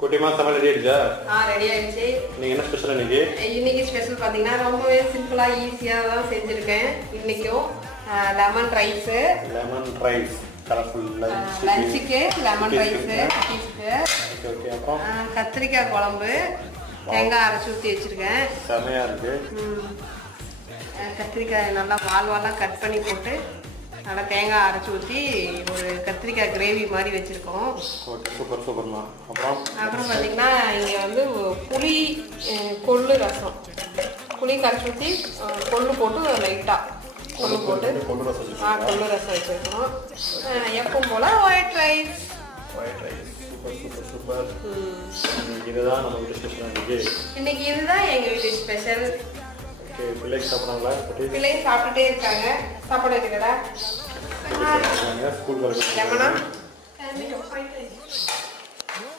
குட்டிமா சமையல் ரெடி ஆயிடுச்சா? ரெடி ஆயிடுச்சு. நீங்க என்ன ஸ்பெஷல் இன்னைக்கு? இன்னைக்கு ஸ்பெஷல் பாத்தீங்கன்னா ரொம்பவே சிம்பிளா ஈஸியா தான் செஞ்சிருக்கேன். இன்னைக்கும் லெமன் ரைஸ் கலர்ஃபுல் லஞ்சுக்கு லெமன் ரைஸ் குட்டீஸ்க்கு. ஓகே அப்புறம் கத்திரிக்காய் குழம்பு தேங்காய் அரைச்சி ஊற்றி வச்சிருக்கேன். செமையா இருக்கு. கத்திரிக்காய் நல்லா வால்வாலாக கட் பண்ணி போட்டு நல்லா தேங்காய் அரைச்சி ஊற்றி ஒரு கத்திரிக்காய் கிரேவி மாதிரி வச்சுருக்கோம். ஓகே சூப்பர் சூப்பர்மா. அப்புறம் பார்த்தீங்கன்னா இங்கே வந்து புளி கொள்ளு ரசம் புளி கரைச்சி ஊற்றி கொள்ளு போட்டு லைட்டாக கொள்ளு போட்டு கொள்ளு ரசம் வச்சுருக்கோம். எப்பவும் போல் ஒயிட் ரைஸ் சூப்பர் சூப்பர். இதுதான் நம்ம வீட்டு ஸ்பெஷல் இன்னைக்கு இதுதான் எங்கள் வீட்டு ஸ்பெஷல். பிள்ளைங்க சாப்பிட்றாங்களா? பிள்ளைங்க சாப்பிட்டுட்டே இருக்காங்க. சாப்பாடு வைக்கிறதா? ஸ்கூல் லெமனா